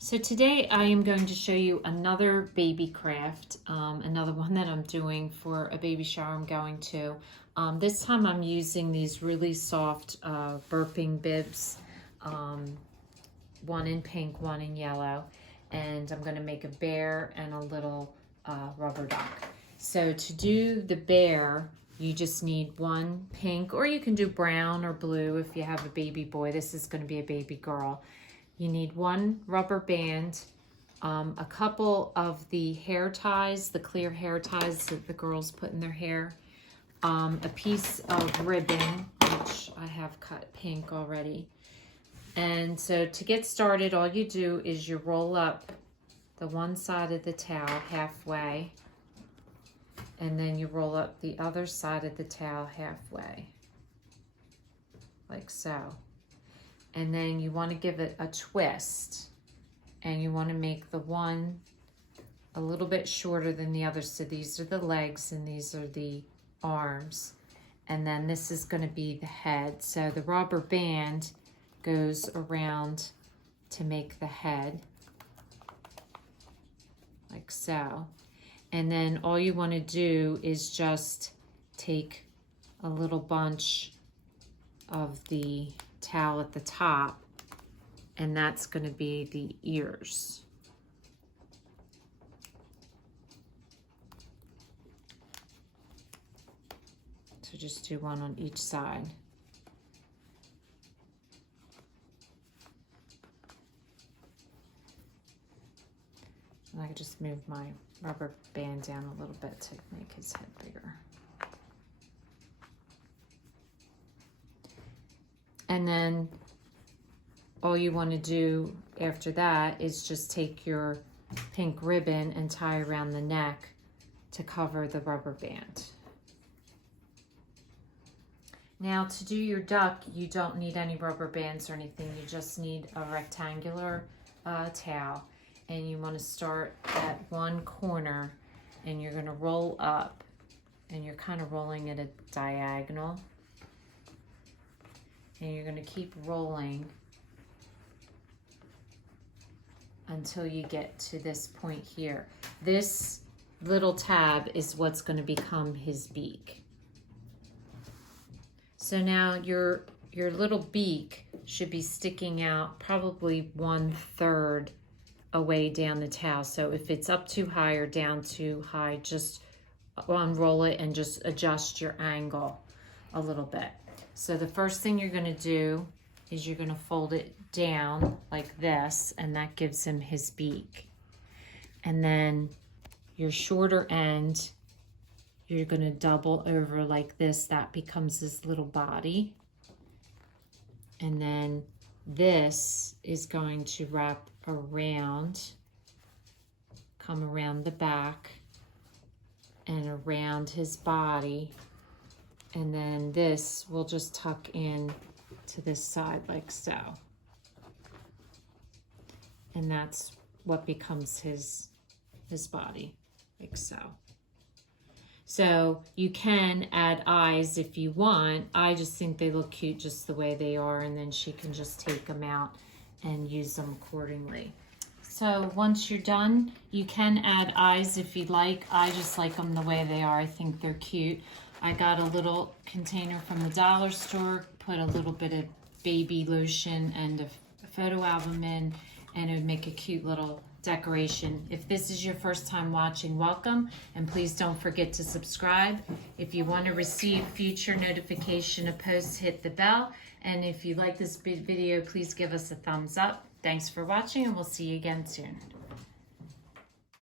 So today I am going to show you another baby craft, another one that I'm doing for a baby shower I'm going to. This time I'm using these really soft burping bibs, one in pink, one in yellow, and I'm going to make a bear and a little rubber duck. So to do the bear, you just need one pink, or you can do brown or blue if you have a baby boy. This is going to be a baby girl. You need one rubber band, a couple of the hair ties, the clear hair ties that the girls put in their hair, a piece of ribbon, which I have cut pink already. And so to get started, all you do is you roll up the one side of the towel halfway, and then you roll up the other side of the towel halfway, like so. And then you want to give it a twist, and you want to make the one a little bit shorter than the other. So these are the legs and these are the arms, and then this is going to be the head. So the rubber band goes around to make the head, like so. And then all you want to do is just take a little bunch of the towel at the top, and that's going to be the ears. So just do one on each side. And I can just move my rubber band down a little bit to make his head bigger. And then all you want to do after that is just take your pink ribbon and tie around the neck to cover the rubber band. Now to do your duck, you don't need any rubber bands or anything. You just need a rectangular towel, and you want to start at one corner, and you're going to roll up, and you're kind of rolling at a diagonal. And you're going to keep rolling until you get to this point here. This little tab is what's going to become his beak. So now your little beak should be sticking out probably 1/3 away down the towel. So if it's up too high or down too high, just unroll it and just adjust your angle a little bit. So the first thing you're going to do is you're going to fold it down like this, and that gives him his beak. And then your shorter end, you're going to double over like this. That becomes his little body. And then this is going to wrap around, come around the back and around his body. And then this will just tuck in to this side like so. And that's what becomes his body, like so. So you can add eyes if you want. I just think they look cute just the way they are, and then she can just take them out and use them accordingly. So once you're done, you can add eyes if you'd like. I just like them the way they are. I think they're cute. I got a little container from the dollar store, put a little bit of baby lotion and a photo album in, and it would make a cute little decoration. If this is your first time watching, welcome, and please don't forget to subscribe. If you want to receive future notification of posts, hit the bell, and if you like this video, please give us a thumbs up. Thanks for watching, and we'll see you again soon.